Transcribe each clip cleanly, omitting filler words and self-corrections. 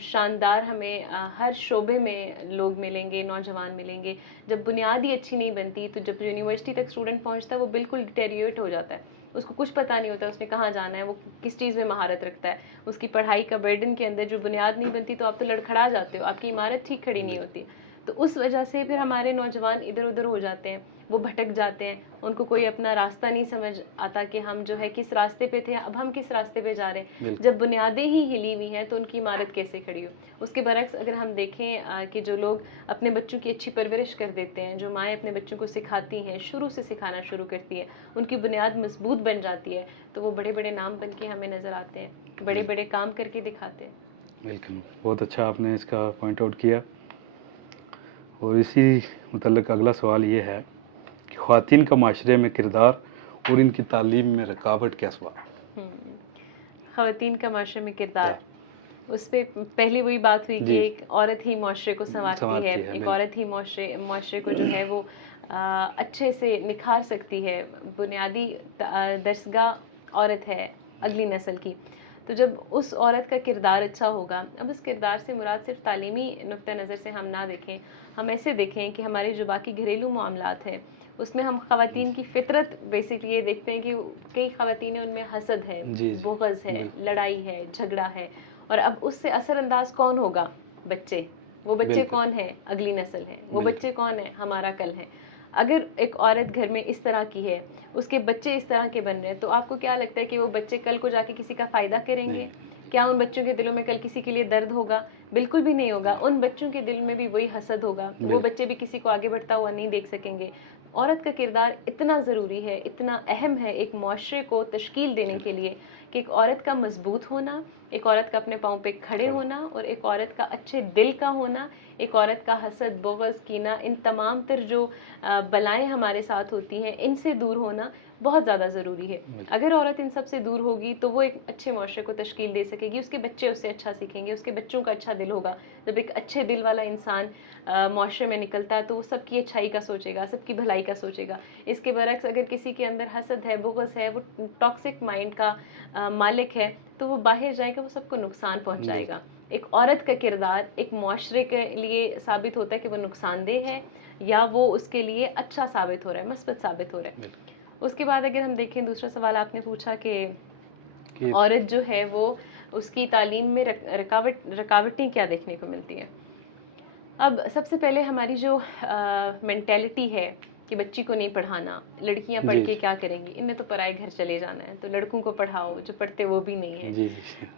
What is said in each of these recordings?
شاندار ہمیں ہر شعبے میں لوگ ملیں گے، نوجوان ملیں گے. جب بنیاد ہی اچھی نہیں بنتی تو جب یونیورسٹی تک اسٹوڈنٹ پہنچتا ہے وہ بالکل ڈیٹیریویٹ ہو جاتا ہے. اس کو کچھ پتہ نہیں ہوتا اس نے کہاں جانا ہے، وہ کس چیز میں مہارت رکھتا ہے. اس کی پڑھائی کا برڈن کے اندر جو بنیاد نہیں بنتی تو آپ تو لڑکھڑا جاتے ہو، آپ کی عمارت ٹھیک کھڑی نہیں ہوتی. تو اس وجہ سے پھر ہمارے نوجوان ادھر ادھر ہو جاتے ہیں، وہ بھٹک جاتے ہیں، ان کو کوئی اپنا راستہ نہیں سمجھ آتا کہ ہم جو ہے کس راستے پہ تھے، اب ہم کس راستے پہ جا رہے ہیں. جب بنیادیں ہی ہلی ہوئی ہیں تو ان کی عمارت کیسے کھڑی ہو. اس کے برعکس اگر ہم دیکھیں کہ جو لوگ اپنے بچوں کی اچھی پرورش کر دیتے ہیں، جو مائیں اپنے بچوں کو سکھاتی ہیں، شروع سے سکھانا شروع کرتی ہیں، ان کی بنیاد مضبوط بن جاتی ہے تو وہ بڑے بڑے نام بن کے ہمیں نظر آتے ہیں، بڑے بڑے کام کر کے دکھاتے ہیں. بالکل، بہت اچھا آپ نے اس کا پوائنٹ آؤٹ کیا. اور اسی متعلق اگلا سوال یہ ہے کہ خواتین کا معاشرے میں کردار اور ان کی تعلیم میں رکاوٹ کیا سوال. خواتین کا معاشرے میں کردار، اس پہ پہلی وہی بات ہوئی کہ ایک عورت ہی معاشرے کو سنوارتی ہے، ایک عورت ہی معاشرے کو جو ہے وہ اچھے سے نکھار سکتی ہے. بنیادی درسگاہ عورت ہے اگلی نسل کی. تو جب اس عورت کا کردار اچھا ہوگا، اب اس کردار سے مراد صرف تعلیمی نقطہ نظر سے ہم نہ دیکھیں، ہم ایسے دیکھیں کہ ہمارے جو باقی گھریلو معاملات ہیں اس میں ہم خواتین کی فطرت بیسکلی یہ دیکھتے ہیں کہ کئی خواتین ان میں حسد ہے، بغض ہے، لڑائی ہے، جھگڑا ہے. اور اب اس سے اثر انداز کون ہوگا؟ بچے. وہ بچے کون ہیں؟ اگلی نسل ہے. وہ بچے کون ہیں؟ ہمارا کل ہے. اگر ایک عورت گھر میں اس طرح کی ہے، اس کے بچے اس طرح کے بن رہے ہیں، تو آپ کو کیا لگتا ہے کہ وہ بچے کل کو جا کے کسی کا فائدہ کریں گے؟ کیا ان بچوں کے دلوں میں کل کسی کے لیے درد ہوگا؟ بالکل بھی نہیں ہوگا. ان بچوں کے دل میں بھی وہی حسد ہوگا، وہ بچے بھی کسی کو آگے بڑھتا ہوا نہیں دیکھ سکیں گے. عورت کا کردار اتنا ضروری ہے، اتنا اہم ہے ایک معاشرے کو تشکیل دینے کے لیے کہ ایک عورت کا مضبوط ہونا، ایک عورت کا اپنے پاؤں پہ کھڑے ہونا، اور ایک عورت کا اچھے دل کا ہونا، ایک عورت کا حسد، بغض، کینہ، ان تمام تر جو بلائیں ہمارے ساتھ ہوتی ہیں ان سے دور ہونا بہت زیادہ ضروری ہے. اگر عورت ان سب سے دور ہوگی تو وہ ایک اچھے معاشرے کو تشکیل دے سکے گی. اس کے بچے اس سے اچھا سیکھیں گے، اس کے بچوں کا اچھا دل ہوگا. جب ایک اچھے دل والا انسان معاشرے میں نکلتا ہے تو وہ سب کی اچھائی کا سوچے گا، سب کی بھلائی کا سوچے گا. اس کے برعکس اگر کسی کے اندر حسد ہے، بغض ہے، وہ ٹاکسک مائنڈ کا مالک ہے، تو وہ باہر جائے گا، وہ سب کو نقصان پہنچائے گا. ایک عورت کا کردار ایک معاشرے کے لیے ثابت ہوتا ہے کہ وہ نقصان دہ ہے یا وہ اس کے لیے اچھا ثابت ہو رہا ہے، مثبت ثابت ہو رہا ہے. اس کے بعد اگر ہم دیکھیں دوسرا سوال آپ نے پوچھا کہ عورت جو ہے وہ اس کی تعلیم میں رکاوٹیں کیا دیکھنے کو ملتی ہیں. اب سب سے پہلے ہماری جو مینٹیلٹی ہے کہ بچی کو نہیں پڑھانا، لڑکیاں پڑھ کے کیا کریں گی، ان نے تو پرائے گھر چلے جانا ہے، تو لڑکوں کو پڑھاؤ، جو پڑھتے وہ بھی نہیں ہیں.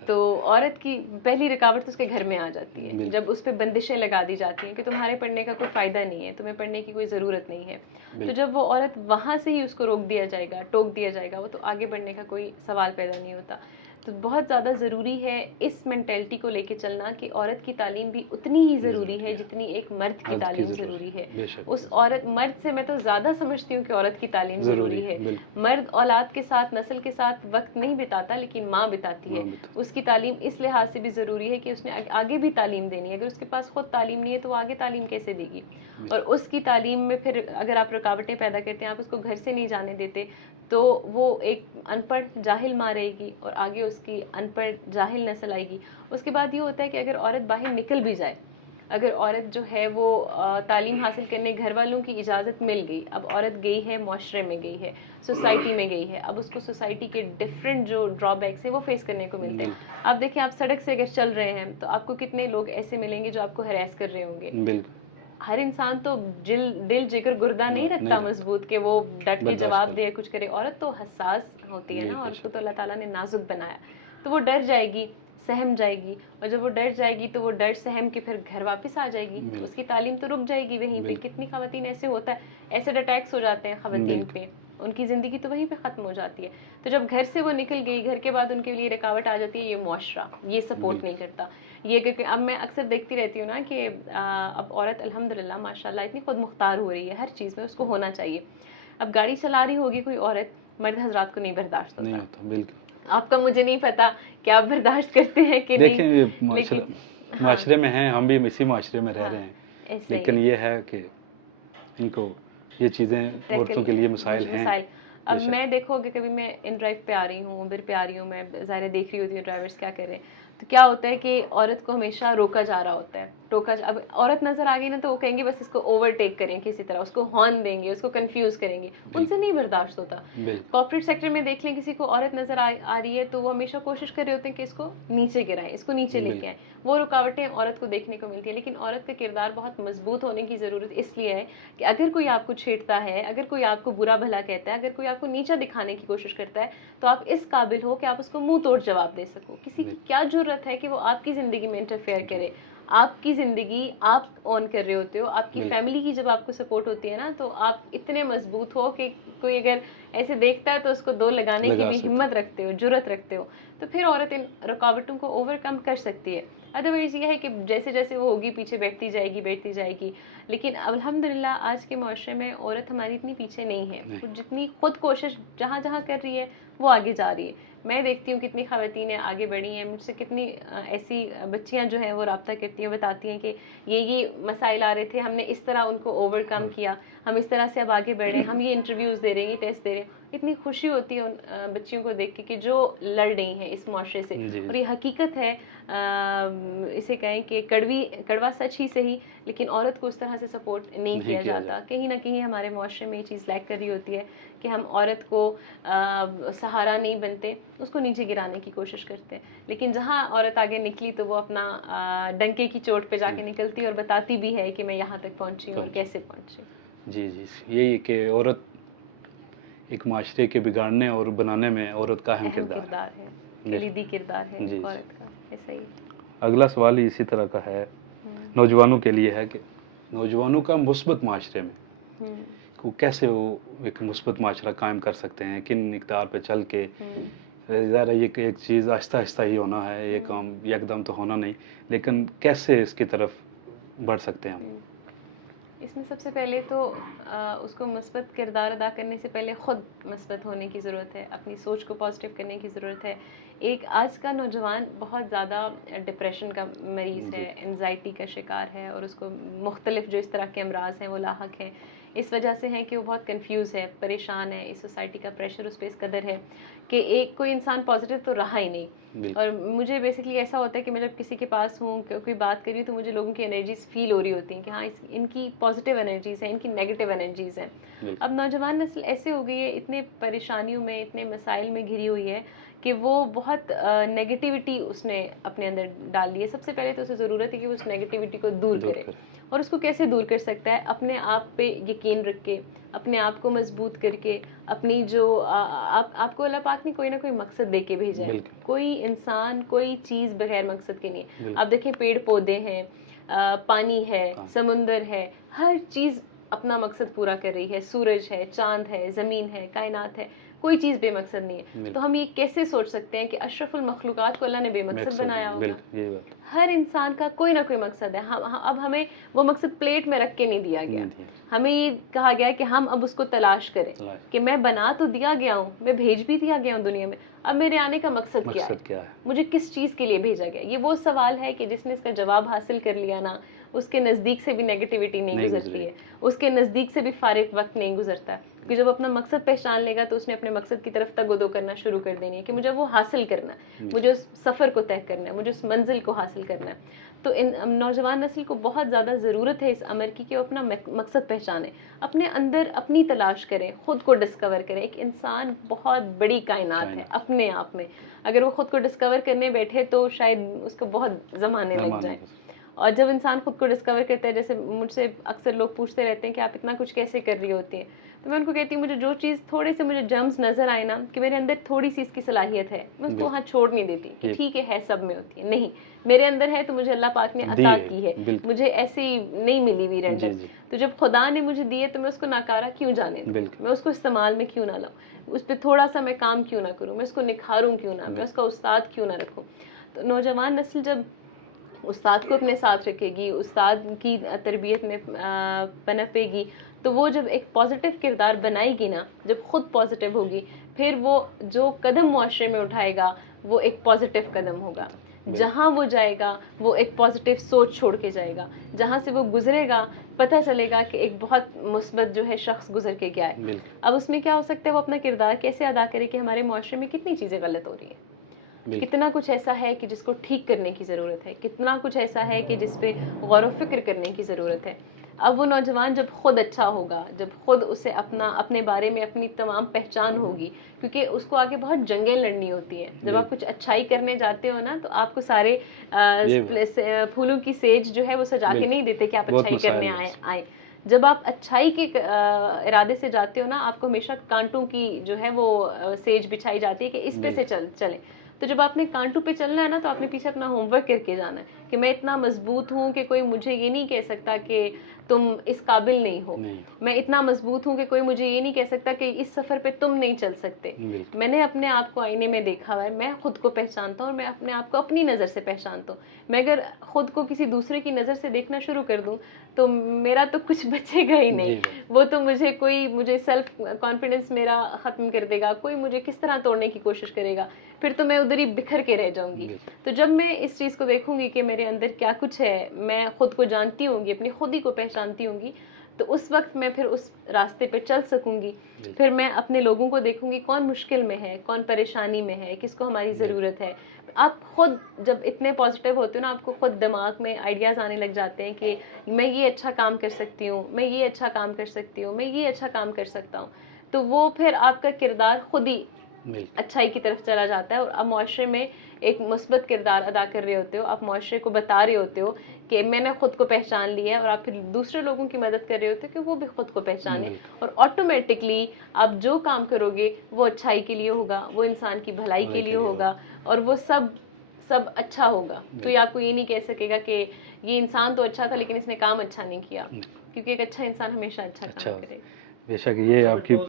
تو عورت کی پہلی رکاوٹ تو اس کے گھر میں آ جاتی ہے جب اس پہ بندشیں لگا دی جاتی ہیں کہ تمہارے پڑھنے کا کوئی فائدہ نہیں ہے، تمہیں پڑھنے کی کوئی ضرورت نہیں ہے. تو جب وہ عورت وہاں سے ہی اس کو روک دیا جائے گا، ٹوک دیا جائے گا، وہ تو آگے بڑھنے کا کوئی سوال پیدا نہیں ہوتا. تو بہت زیادہ ضروری ہے اس مینٹیلٹی کو لے کے چلنا کہ عورت کی تعلیم بھی اتنی ہی ضروری ہے جتنی ایک مرد کی تعلیم ضروری ہے. اس عورت مرد سے میں تو زیادہ سمجھتی ہوں کہ عورت کی تعلیم ضروری ہے. مرد اولاد کے ساتھ، نسل کے ساتھ وقت نہیں بتاتا لیکن ماں بتاتی ہے. اس کی تعلیم اس لحاظ سے بھی ضروری ہے کہ اس نے آگے بھی تعلیم دینی ہے. اگر اس کے پاس خود تعلیم نہیں ہے تو وہ آگے تعلیم کیسے دے گی؟ اور اس کی تعلیم میں پھر اگر آپ رکاوٹیں پیدا کرتے ہیں، آپ اس کو گھر سے نہیں جانے دیتے، تو وہ ایک ان پڑھ جاہل ماں رہے گی اور آگے اس کی ان پڑھ جاہل نسل آئے گی. اس کے بعد یہ ہوتا ہے کہ اگر عورت باہر نکل بھی جائے، اگر عورت جو ہے وہ تعلیم حاصل کرنے گھر والوں کی اجازت مل گئی، اب عورت گئی ہے معاشرے میں گئی ہے، سوسائٹی میں گئی ہے، اب اس کو سوسائٹی کے ڈفرینٹ جو ڈرا بیکس ہیں وہ فیس کرنے کو ملتے ہیں. آپ دیکھیں، آپ سڑک سے اگر چل رہے ہیں تو آپ کو کتنے لوگ ایسے ملیں گے جو آپ کو ہراس کر رہے ہوں گے. ہر انسان تو دل جگر گردہ نہیں رکھتا مضبوط کہ وہ ڈٹ کے جواب دے کچھ کرے. عورت تو حساس ہوتی ہے نا، اور اس کو تو اللہ تعالیٰ نے نازک بنایا. تو وہ ڈر جائے گی، سہم جائے گی، اور جب وہ ڈر جائے گی تو وہ ڈر سہم کے پھر گھر واپس آ جائے گی. اس کی تعلیم تو رک جائے گی وہیں پہ. کتنی خواتین ایسے ہوتا ہے، ایسڈ اٹیکس ہو جاتے ہیں خواتین پہ، ان کی زندگی تو وہیں پہ ختم ہو جاتی ہے. تو جب گھر سے وہ نکل گئی، گھر کے بعد ان کے لیے رکاوٹ آ جاتی ہے یہ معاشرہ، یہ سپورٹ نہیں کرتا. یہ کہ اب میں اکثر دیکھتی رہتی ہوں نا کہ اب عورت الحمدللہ ماشاءاللہ اتنی خود مختار ہو رہی ہے ہر چیز میں، اس کو ہونا چاہیے. اب گاڑی چلا رہی ہوگی کوئی عورت، مرد حضرات کو نہیں برداشت ہوتا. بالکل. آپ کا مجھے نہیں پتا کہ آپ برداشت کرتے ہیں کہ نہیں. دیکھیں معاشرے میں ہیں، ہم بھی اسی معاشرے میں رہ رہے ہیں، لیکن یہ ہے کہ ان کو یہ چیزیں عورتوں کے لیے مسائل ہیں. اب میں دیکھو کہ کبھی میں ان ڈرائیو پہ آ رہی ہوں، اوبر پہ آ رہی ہوں، میں ظاہر دیکھ رہی ہوتی ہوں ڈرائیورس کیا کر رہے ہیں. تو کیا ہوتا ہے کہ عورت کو ہمیشہ روکا جا رہا ہوتا ہے, اب عورت نظر آ گئی نا تو وہ کہیں گے بس اس کو اوورٹیک کریں کسی طرح, اس کو ہارن دیں گے, اس کو کنفیوز کریں گے, ان سے نہیں برداشت ہوتا. کارپوریٹ سیکٹر میں دیکھ لیں کسی کو عورت نظر آ رہی ہے تو وہ ہمیشہ کوشش کر رہے ہوتے ہیں کہ اس کو نیچے گرائیں, اس کو نیچے لے کے آئیں. وہ رکاوٹیں عورت کو دیکھنے کو ملتی ہیں. لیکن عورت کا کردار بہت مضبوط ہونے کی ضرورت اس لیے ہے کہ اگر کوئی آپ کو چھیڑتا ہے, اگر کوئی آپ کو برا بھلا کہتا ہے, اگر کوئی آپ کو نیچا دکھانے کی کوشش کرتا ہے, تو آپ اس قابل ہو کہ آپ اس کو منہ توڑ جواب دے سکو. کسی کی کیا ضرورت ہے کہ وہ آپ کی زندگی میں انٹرفیئر کرے؟ آپ کی زندگی آپ آن کر رہے ہوتے ہو, آپ کی فیملی کی جب آپ کو سپورٹ ہوتی ہے نا, تو آپ اتنے مضبوط ہو کہ کوئی اگر ایسے دیکھتا ہے تو اس کو دو لگانے کی بھی ہمت رکھتے ہو, جرت رکھتے ہو. تو پھر عورت ان رکاوٹوں کو اوور کم کر سکتی ہے. ادروائز یہ ہے کہ جیسے جیسے وہ ہوگی پیچھے بیٹھتی جائے گی. لیکن الحمدللہ آج کے معاشرے میں عورت ہماری اتنی پیچھے نہیں ہے. جتنی خود کوشش جہاں جہاں کر رہی ہے وہ آگے جا رہی ہے. میں دیکھتی ہوں کتنی خواتینیں آگے بڑھی ہیں, مجھ سے کتنی ایسی بچیاں جو ہیں وہ رابطہ کرتی ہیں, بتاتی ہیں کہ یہ مسائل آ رہے تھے, ہم نے اس طرح ان کو اوور کم کیا, ہم اس طرح سے اب آگے بڑھ رہے ہیں, ہم یہ انٹرویوز دے رہے ہیں, یہ ٹیسٹ دے رہے ہیں. اتنی خوشی ہوتی ہے ان بچیوں کو دیکھ کے کہ جو لڑ رہی ہیں اس معاشرے سے. اور یہ حقیقت ہے, اسے کہیں کہ کڑوا سچ ہی صحیح, لیکن عورت کو اس طرح سے سپورٹ نہیں کیا جاتا. کہیں نہ کہیں ہمارے معاشرے میں یہ چیز لیک کر رہی ہوتی ہے کہ ہم عورت کو سہارا نہیں بنتے, اس کو نیچے گرانے کی کوشش کرتے ہیں. لیکن جہاں عورت آگے نکلی تو وہ اپنا ڈنکے کی چوٹ پہ جا کے نکلتی اور بتاتی بھی ہے کہ میں یہاں تک پہنچی ہوں اور کیسے پہنچی. جی یہی کہ عورت ایک معاشرے کے بگاڑنے اور بنانے میں عورت کا اہم کردار ہے, کلیدی کردار ہے عورت کا. ایسا ہی اگلا سوال ہی اسی طرح کا ہے, نوجوانوں کے لیے ہے کہ نوجوانوں کا مثبت معاشرے میں کیسے وہ ایک مثبت معاشرہ قائم کر سکتے ہیں, کن اقدار پہ چل کے. ظاہر ہے یہ کہ ایک چیز آہستہ آہستہ ہی ہونا ہے, یہ کام یکدم تو ہونا نہیں, لیکن کیسے اس کی طرف بڑھ سکتے ہیں ہم؟ اس میں سب سے پہلے تو اس کو مثبت کردار ادا کرنے سے پہلے خود مثبت ہونے کی ضرورت ہے, اپنی سوچ کو پازیٹیو کرنے کی ضرورت ہے. ایک آج کا نوجوان بہت زیادہ ڈپریشن کا مریض ہے, انزائٹی کا شکار ہے, اور اس کو مختلف جو اس طرح کے امراض ہیں وہ لاحق ہیں. اس وجہ سے ہے کہ وہ بہت کنفیوز ہے, پریشان ہے. اس سوسائٹی کا پریشر اس پہ اس قدر ہے کہ کوئی انسان پازیٹیو تو رہا ہی نہیں. اور مجھے بیسکلی ایسا ہوتا ہے کہ میں جب کسی کے پاس ہوں, کوئی بات کر رہی ہوں, تو مجھے لوگوں کی انرجیز فیل ہو رہی ہوتی ہیں کہ ہاں ان کی پازیٹیو انرجیز ہیں, ان کی نیگیٹیو انرجیز ہیں. اب نوجوان نسل ایسے ہو گئی ہے, اتنے پریشانیوں میں, اتنے مسائل میں گھری ہوئی ہے کہ وہ بہت نیگیٹیوٹی اس نے اپنے اندر ڈال لی ہے. سب سے پہلے تو اسے ضرورت ہے کہ وہ اس نیگیٹیوٹی کو دور کرے. اور اس کو کیسے دور کر سکتا ہے؟ اپنے آپ پہ یقین رکھ کے, اپنے آپ کو مضبوط کر کے, اپنی جو آپ کو اللہ پاک نے کوئی نہ کوئی مقصد دے کے بھیجا ہے. کوئی انسان کوئی چیز بغیر مقصد کے نہیں ہے. آپ دیکھیں پیڑ پودے ہیں, پانی ہے, سمندر ہے, ہر چیز اپنا مقصد پورا کر رہی ہے. سورج ہے, چاند ہے, زمین ہے, کائنات ہے, کوئی چیز بے مقصد نہیں ہے. تو ہم یہ کیسے سوچ سکتے ہیں کہ اشرف المخلوقات کو اللہ نے بے مقصد بنایا ہوگا؟ ہر انسان کا کوئی نہ کوئی مقصد ہے. اب ہمیں وہ مقصد پلیٹ میں رکھ کے نہیں دیا گیا, ہمیں یہ کہا گیا کہ ہم اب اس کو تلاش کریں کہ میں بنا تو دیا گیا ہوں, میں بھیج بھی دیا گیا ہوں دنیا میں, اب میرے آنے کا مقصد کیا ہے, مجھے کس چیز کے لیے بھیجا گیا. یہ وہ سوال ہے کہ جس نے اس کا جواب حاصل کر لیا نا, اس کے نزدیک سے بھی نیگیٹیوٹی نہیں گزرتی ہے, اس کے نزدیک سے بھی فارغ وقت نہیں گزرتا. کہ جب اپنا مقصد پہچان لے گا تو اس نے اپنے مقصد کی طرف تگ کرنا شروع کر دینی ہے کہ مجھے وہ حاصل کرنا ہے, مجھے اس سفر کو طے کرنا ہے, مجھے اس منزل کو حاصل کرنا ہے. تو نوجوان نسل کو بہت زیادہ ضرورت ہے اس امر کی کہ وہ اپنا مقصد پہچانے, اپنے اندر اپنی تلاش کریں, خود کو ڈسکور کریں. ایک انسان بہت بڑی کائنات ہے اپنے آپ میں, اگر وہ خود کو ڈسکور کرنے بیٹھے تو شاید اس کو بہت زمانے لگ جائیں. اور جب انسان خود کو ڈسکور کرتا ہے, جیسے مجھ سے اکثر لوگ پوچھتے رہتے ہیں کہ آپ اتنا کچھ کیسے کر رہی ہوتی ہیں, تو میں ان کو کہتی ہوں مجھے جو چیز تھوڑے سے مجھے جرمز نظر آئے نا کہ میرے اندر تھوڑی سی اس کی صلاحیت ہے, میں اس کو وہاں چھوڑ نہیں دیتی کہ ٹھیک ہے سب میں ہوتی ہے. نہیں, میرے اندر ہے تو مجھے اللہ پاک نے عطا کی ہے, مجھے ایسی نہیں ملی ہوئی رینڈم. تو جب خدا نے مجھے دی ہے تو میں اس کو ناکارہ کیوں جانے دوں, میں اس کو استعمال میں کیوں نہ لاؤں, اس پہ تھوڑا سا میں کام کیوں نہ کروں, میں اس کو نکھاروں کیوں نہ, میں اس کا استاد کیوں نہ رکھوں. تو نوجوان نسل جب استاد کو اپنے ساتھ رکھے گی, استاد کی تربیت میں پنپے گی, تو وہ جب ایک پازیٹیو کردار بنائے گی نا, جب خود پازیٹیو ہوگی, پھر وہ جو قدم معاشرے میں اٹھائے گا وہ ایک پازیٹیو قدم ہوگا. جہاں وہ جائے گا وہ ایک پازیٹیو سوچ چھوڑ کے جائے گا, جہاں سے وہ گزرے گا پتہ چلے گا کہ ایک بہت مثبت جو ہے شخص گزر کے گیا ہے. اب اس میں کیا ہو سکتا ہے, وہ اپنا کردار کیسے ادا کرے کہ ہمارے معاشرے میں کتنی چیزیں غلط ہو رہی ہیں. کتنا کچھ ایسا ہے کہ جس کو ٹھیک کرنے کی ضرورت ہے, کتنا کچھ ایسا ہے کہ جس پہ غور و فکر کرنے کی ضرورت ہے. اب وہ نوجوان جب خود اچھا ہوگا, جب خود اسے اپنے بارے میں اپنی تمام پہچان ہوگی, کیونکہ اس کو آگے بہت جنگیں لڑنی ہوتی ہیں. جب آپ کچھ اچھائی کرنے جاتے ہو نا, تو آپ کو سارے پھولوں کی سیج جو ہے وہ سجا کے نہیں دیتے کہ آپ اچھائی کرنے آئے. جب آپ اچھائی کے ارادے سے جاتے ہو نا, آپ کو ہمیشہ کانٹوں کی جو ہے وہ سیج بچھائی جاتی ہے کہ اس پہ سے چلیں. تو جب آپ نے کانٹوں پہ چلنا ہے نا, تو آپ نے پیچھے اپنا ہوم ورک کر کے جانا ہے کہ میں اتنا مضبوط ہوں کہ کوئی مجھے یہ نہیں کہہ سکتا کہ تم اس قابل نہیں ہو. میں اتنا مضبوط ہوں کہ کوئی مجھے یہ نہیں کہہ سکتا کہ اس سفر پہ تم نہیں چل سکتے. میں نے اپنے آپ کو آئینے میں دیکھا ہوا ہے, میں خود کو پہچانتا ہوں اور میں اپنے آپ کو اپنی نظر سے پہچانتا ہوں. میں اگر خود کو کسی دوسرے کی نظر سے دیکھنا شروع کر دوں تو میرا تو کچھ بچے گا ہی نہیں. وہ تو مجھے سیلف کانفیڈنس میرا ختم کر دے گا, کوئی مجھے کس طرح توڑنے کی کوشش کرے گا, پھر تو میں ادھر ہی بکھر کے رہ جاؤں گی. تو جب میں اس چیز کو دیکھوں گی کہ میرے اندر کیا کچھ ہے, میں خود کو جانتی ہوں گی, اپنی خود ہی کو پہچانتی ہوں گی, تو اس وقت میں پھر اس راستے پہ چل سکوں گی. پھر میں اپنے لوگوں کو دیکھوں گی کون مشکل میں ہے, کون پریشانی میں ہے, کس کو ہماری ضرورت ہے. آپ خود جب اتنے پازیٹیو ہوتے ہو نا, آپ کو خود دماغ میں آئیڈیاز آنے لگ جاتے ہیں کہ میں یہ اچھا کام کر سکتی ہوں, میں یہ اچھا کام کر سکتی ہوں, میں یہ اچھا کام کر سکتا ہوں. تو وہ پھر آپ کا کردار خود ہی اچھائی کی طرف چلا جاتا ہے, اور آپ معاشرے میں ایک مثبت کردار ادا کر رہے ہوتے ہو. آپ معاشرے کو بتا رہے ہوتے ہو کہ میں نے خود کو پہچان لیا ہے, اور آپ پھر دوسرے لوگوں کی مدد کر رہے ہوتے ہو کہ وہ بھی خود کو پہچانے. اور آٹومیٹکلی آپ جو کام کرو گے وہ اچھائی کے لیے ہوگا, وہ انسان کی بھلائی کے لیے ہوگا, اور وہ سب اچھا ہوگا. تو یہ آپ کو یہ نہیں کہہ سکے گا کہ یہ انسان تو اچھا تھا لیکن اس نے کام اچھا نہیں کیا, کیونکہ ایک اچھا انسان ہمیشہ اچھا کام کرے. بے شک یہ آپ کی